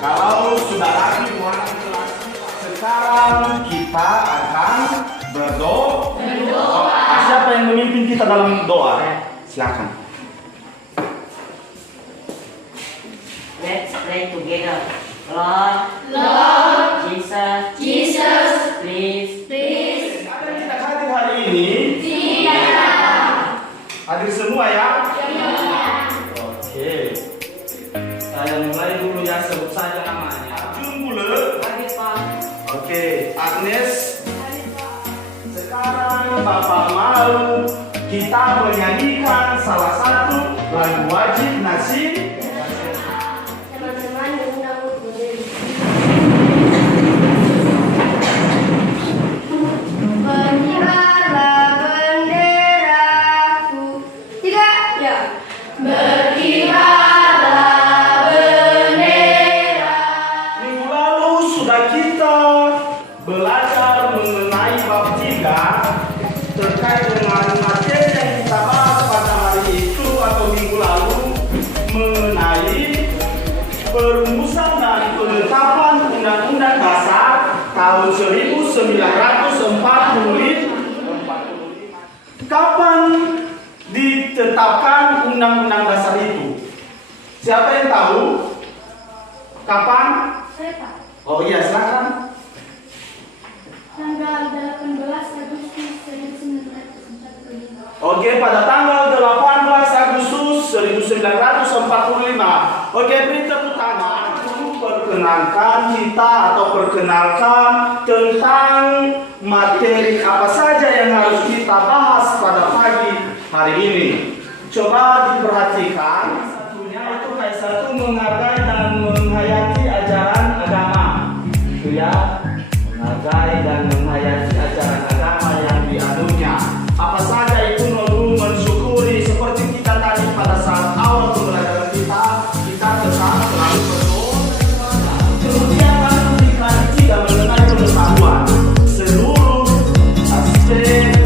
Kalau sudah rapi buat sekarang kita akan berdoa. Siapa yang memimpin kita dalam doa? Silakan. Let's pray together. Lord, Jesus, please. Ada kita hadir hari ini? Hadir semua ya? Oke. Saya mulai dulu ya, sebut saja namanya. Jumbule. Oke, Agnes. Sekarang Bapak mau kita menyanyikan salah satu lagu wajib nasib. Teman-teman diundang untuk berdiri. Berkibarlah benderaku. Tiga, ya. Berkibarlah bendera. Minggu lalu sudah kita belajar mengenai bab 3 terkait dengan materi yang kita bahas pada hari itu atau minggu lalu mengenai perumusan dan penetapan Undang-Undang Dasar tahun 1945. Kapan ditetapkan Undang-Undang Dasar itu? Siapa yang tahu? Kapan? Saya Pak. Oh iya, silakan. Tanggal 18 Agustus 1945. Oke, pada tanggal 18 Agustus 1945. Oke, beri tepuk tangan. Perkenalkan kita atau perkenalkan tentang materi apa saja yang harus kita bahas pada pagi hari ini. Coba diperhatikan. Satunya itu kayak satu menghargai dan menghayati ajaran agama. Itu ya, menghargai dan menghayati ajaran agama yang dianutnya. Apa saja itu lalu mensyukuri seperti kita tadi pada saat awal pembelajaran kita tetap selalu berdoa. Kemudian lalu dikaji dan mengenai pengetahuan seluruh aspek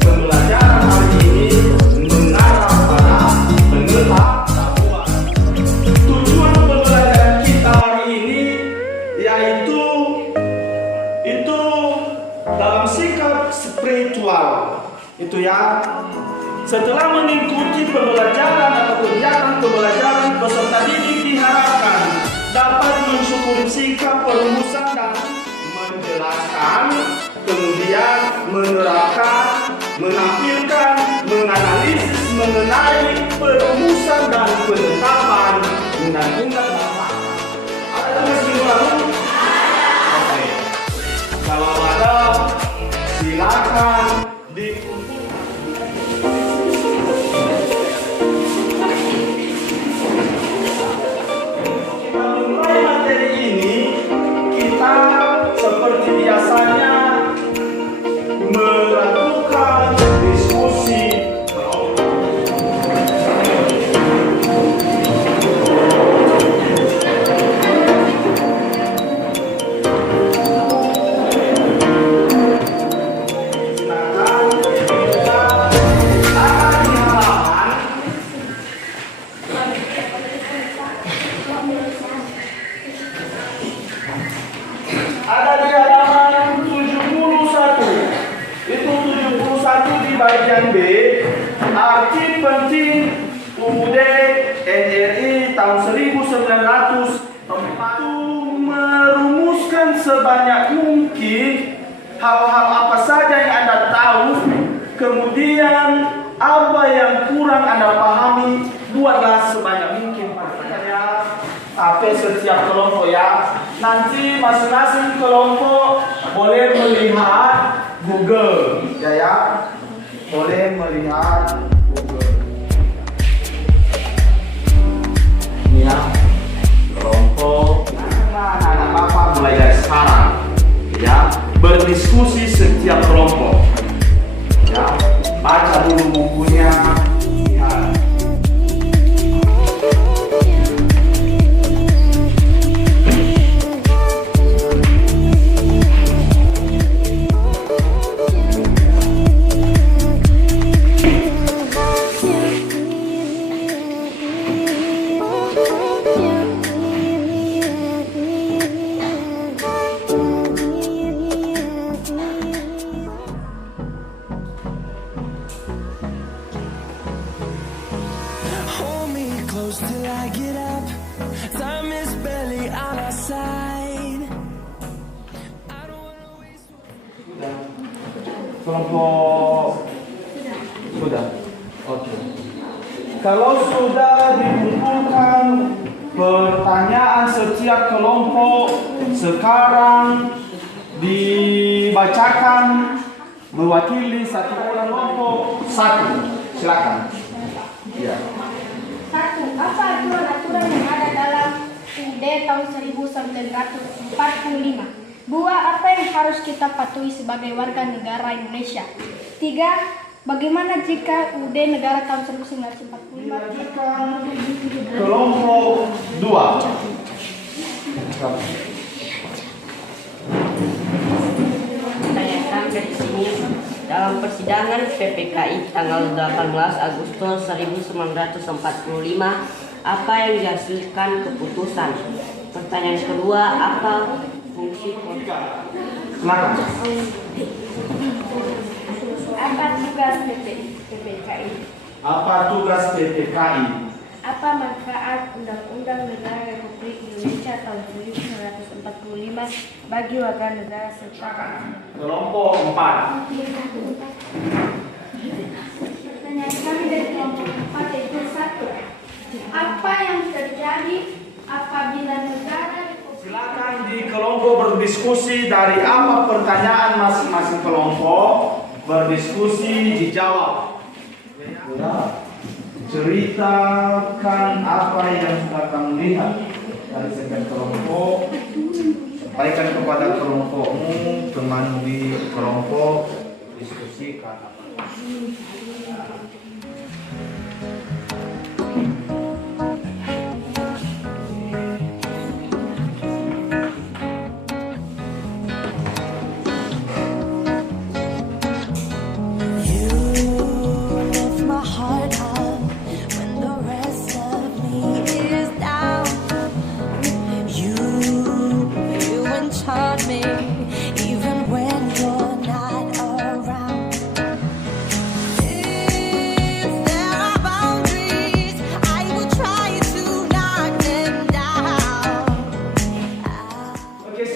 pembelajaran hari ini mengarah pada pengetahuan. Tujuan pembelajaran kita hari ini yaitu itu dalam sikap spiritual. Itu ya. Setelah mengikuti pembelajaran atau kegiatan pembelajaran, peserta didik diharapkan dapat mensyukuri sikap perumusan dan menjelaskan, kemudian menerapkan, menampilkan, menganalisis mengenai perumusan dan penetapan Undang-Undang Dasar. Ada tugas minggu lalu? Oke. Kalau ada, silakan dikumpulkan. Kita mulai materi ini, kita seperti biasanya melakukan diskusi ada di halaman 71. Itu 71 di bagian B. Arti penting UUD NRI tahun 1945 merumuskan sebanyak mungkin hal-hal apa saja yang Anda tahu, kemudian apa yang kurang Anda pahami, buatlah sebanyak mungkin pertanyaan HP setiap kelompok ya. Nanti masing-masing kelompok boleh melihat Google ya. Boleh melihat Google. Ini ya, kelompok. Nah, anak Bapak mulai dari sekarang ya, berdiskusi setiap kelompok. Ya, baca dulu bukunya. Ya. Kelompok sudah. Oke. Kalau sudah dikumpulkan pertanyaan setiap kelompok sekarang dibacakan mewakili satu kelompok satu. Silakan. Ya. 1. Apa aturan-aturan yang ada dalam UUD tahun 1945? 2. Apa yang harus kita patuhi sebagai warga negara Indonesia? 3. Bagaimana jika UUD negara tahun 1945? Dilanjutkan kelompok 2. Tanyakan dari sini. Dalam persidangan PPKI tanggal 18 Agustus 1945, apa yang dihasilkan keputusan? Pertanyaan kedua, apa fungsi Silakan. Apa tugas PPKI? Apa tugas PPKI? Apa manfaat Undang-Undang Negara Republik Indonesia tahun 1945 bagi warga negara serta Kelompok 4. pertanyaan kami dari kelompok 4 yaitu 1. Apa yang terjadi apabila negara Silakan di kelompok berdiskusi dari apa pertanyaan masing-masing kelompok, berdiskusi dijawab. Ya. Ceritakan apa yang sudah kamu lihat dari setiap kelompok. Sampaikan kepada kelompokmu, teman di kelompok, diskusikan apa.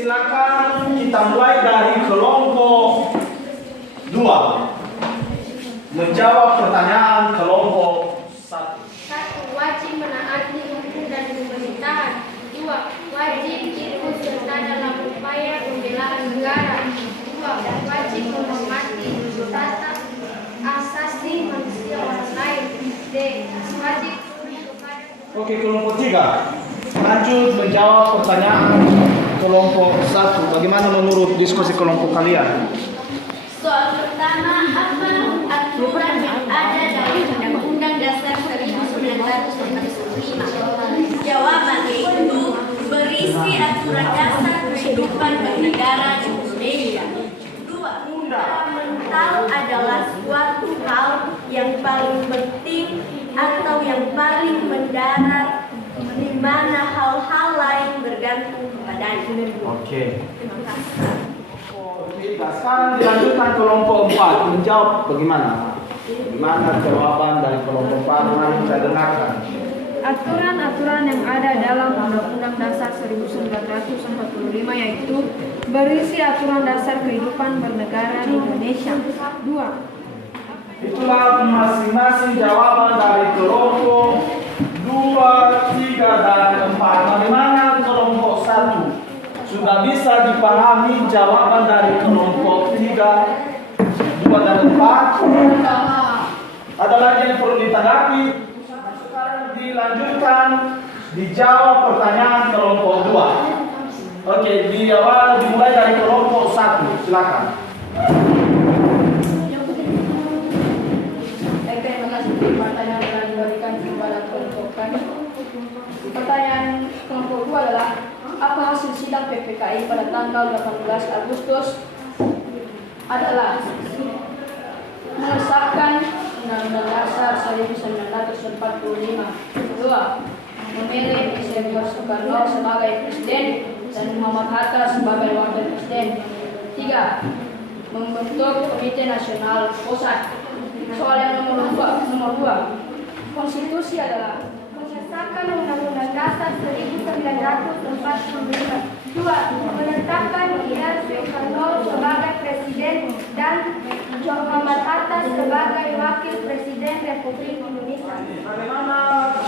Silakan kita mulai dari kelompok 2 menjawab pertanyaan kelompok 1. 1. Wajib menaati hukum dan pemerintahan. 2. Wajib ikut serta dalam upaya pembelaan negara. 2. Wajib menghormati tata asasi manusia orang lain. D. Wajib Oke, kelompok 3 lanjut menjawab pertanyaan kelompok 1. Bagaimana menurut diskusi kelompok kalian? Soal pertama, apa aturan yang ada dalam Undang-Undang Dasar 1945? Jawaban yaitu berisi aturan dasar kehidupan bernegara di Indonesia. 2. Fundamental adalah suatu hal yang paling penting atau yang paling mendarat di mana hal-hal lain bergantung kepadanya. Oke. Sekarang dilanjutkan kelompok 4 menjawab bagaimana? Bagaimana jawaban dari kelompok 4? Mari kita dengarkan. Aturan-aturan yang ada dalam Undang-Undang Dasar 1945 yaitu berisi aturan dasar kehidupan bernegara di Indonesia. 2. Itulah masing-masing jawaban dari kelompok 2, 3, dan 4. Bagaimana kelompok 1? Sudah bisa dipahami jawaban dari kelompok 3, 2, dan 4? Ada lagi yang perlu ditanggapi? Sekarang dilanjutkan dijawab pertanyaan kelompok 2. Oke, dimulai dari kelompok 1. Silakan. Terima kasih pertanyaan yang diberikan kepada kelompok kami. Pertanyaan kelompok 2 adalah apa hasil sidang PPKI pada tanggal 18 Agustus adalah mengesahkan Undang-Undang Dasar 1945. 2. Memilih Insinyur Soekarno sebagai presiden dan Muhammad Hatta sebagai wakil presiden. 3. Membentuk Komite Nasional Pusat. Soal yang nomor 2. Konstitusi adalah mengesahkan Undang-Undang Dasar 1945. 2. Menetapkan Soekarno sebagai presiden dan sebagai Wakil Presiden Republik Indonesia. Bagaimana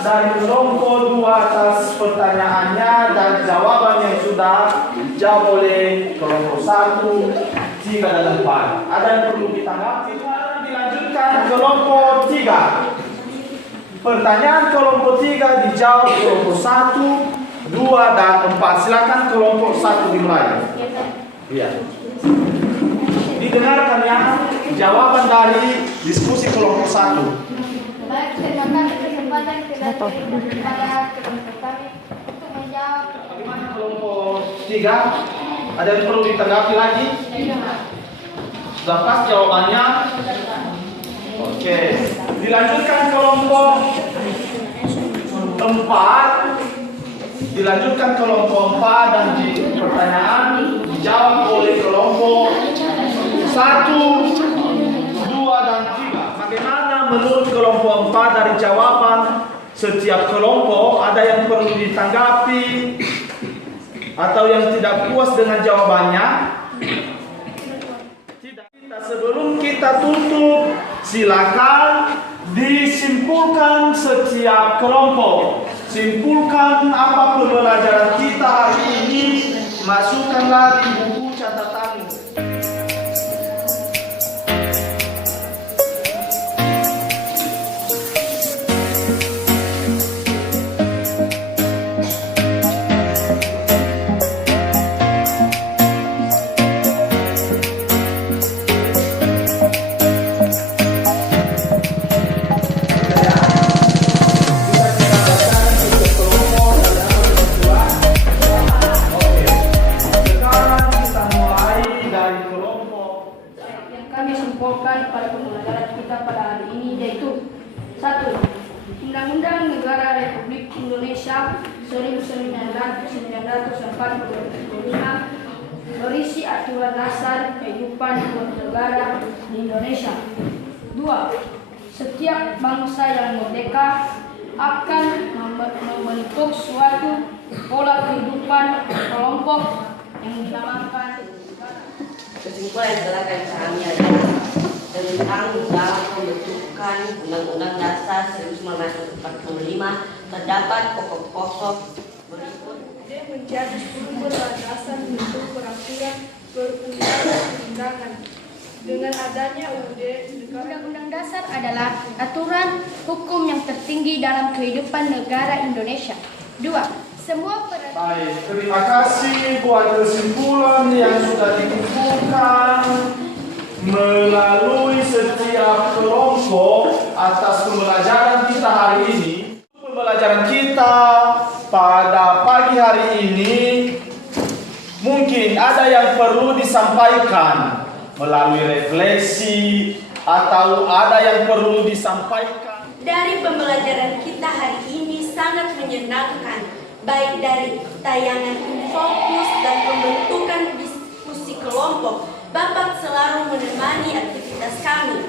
dari kelompok 2 atas pertanyaannya dan jawaban yang sudah dijawab oleh kelompok 1, 3 dan 4? Ada yang perlu ditanggapi? Dilanjutkan kelompok 3. Pertanyaan kelompok 3 dijawab kelompok 1, 2 dan 4. Silakan kelompok 1 dimulai. Iya. Didengarkan ya jawaban dari diskusi kelompok 1. Baik, terima kasih kesempatan yang sudah diberikan kepada kelompok kami untuk menjawab. Bagaimana kelompok 3? Ada yang perlu ditanggapi lagi? Sudah pas jawabannya? Oke. Dilanjutkan kelompok 4. Dilanjutkan kelompok 4 dan di pertanyaan dijawab oleh kelompok 1, 2 dan 3. Bagaimana menurut kelompok 4 dari jawaban setiap kelompok? Ada yang perlu ditanggapi atau yang tidak puas dengan jawabannya? Tidak. Sebelum kita tutup, silakan disimpulkan setiap kelompok. Simpulkan apa pembelajaran kita hari ini. Masukkanlah di buku catatanmu. Pada pembelajaran kita pada hari ini yaitu 1. Undang-Undang Negara Republik Indonesia 1945 berisi aturan dasar kehidupan bernegara di Indonesia. 2. Setiap bangsa yang merdeka akan membentuk suatu pola kehidupan kelompok yang dinamakan negara. Kesimpulan yang telah kami adalah tentang dalam pembentukan Undang-Undang Dasar 1945 terdapat pokok-pokok berikut. D. Menjadi sumber landasan untuk peraturan perundang-undangan. Dengan adanya UUD, Undang-Undang Dasar adalah aturan hukum yang tertinggi dalam kehidupan negara Indonesia. 2. Semua peraturan. Baik, terima kasih buat kesimpulan yang sudah dikumpulkan melalui setiap kelompok atas pembelajaran kita hari ini. Pembelajaran kita pada pagi hari ini mungkin ada yang perlu disampaikan melalui refleksi atau ada yang perlu disampaikan. Dari pembelajaran kita hari ini sangat menyenangkan, baik dari tayangan Infokus dan pembentukan diskusi kelompok. Bapak selalu menemani aktivitas kami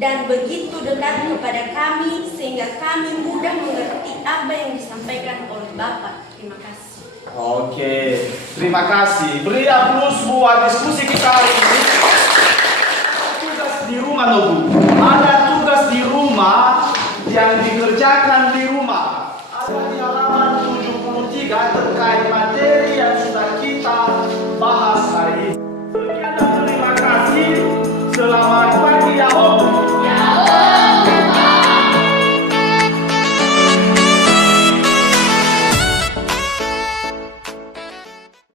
dan begitu dekat kepada kami sehingga kami mudah mengerti apa yang disampaikan oleh Bapak. Terima kasih. Oke, terima kasih. Beri aplaus buat diskusi kita hari ini. Tugas di rumah, Nobu. Ada tugas di rumah yang dikerjakan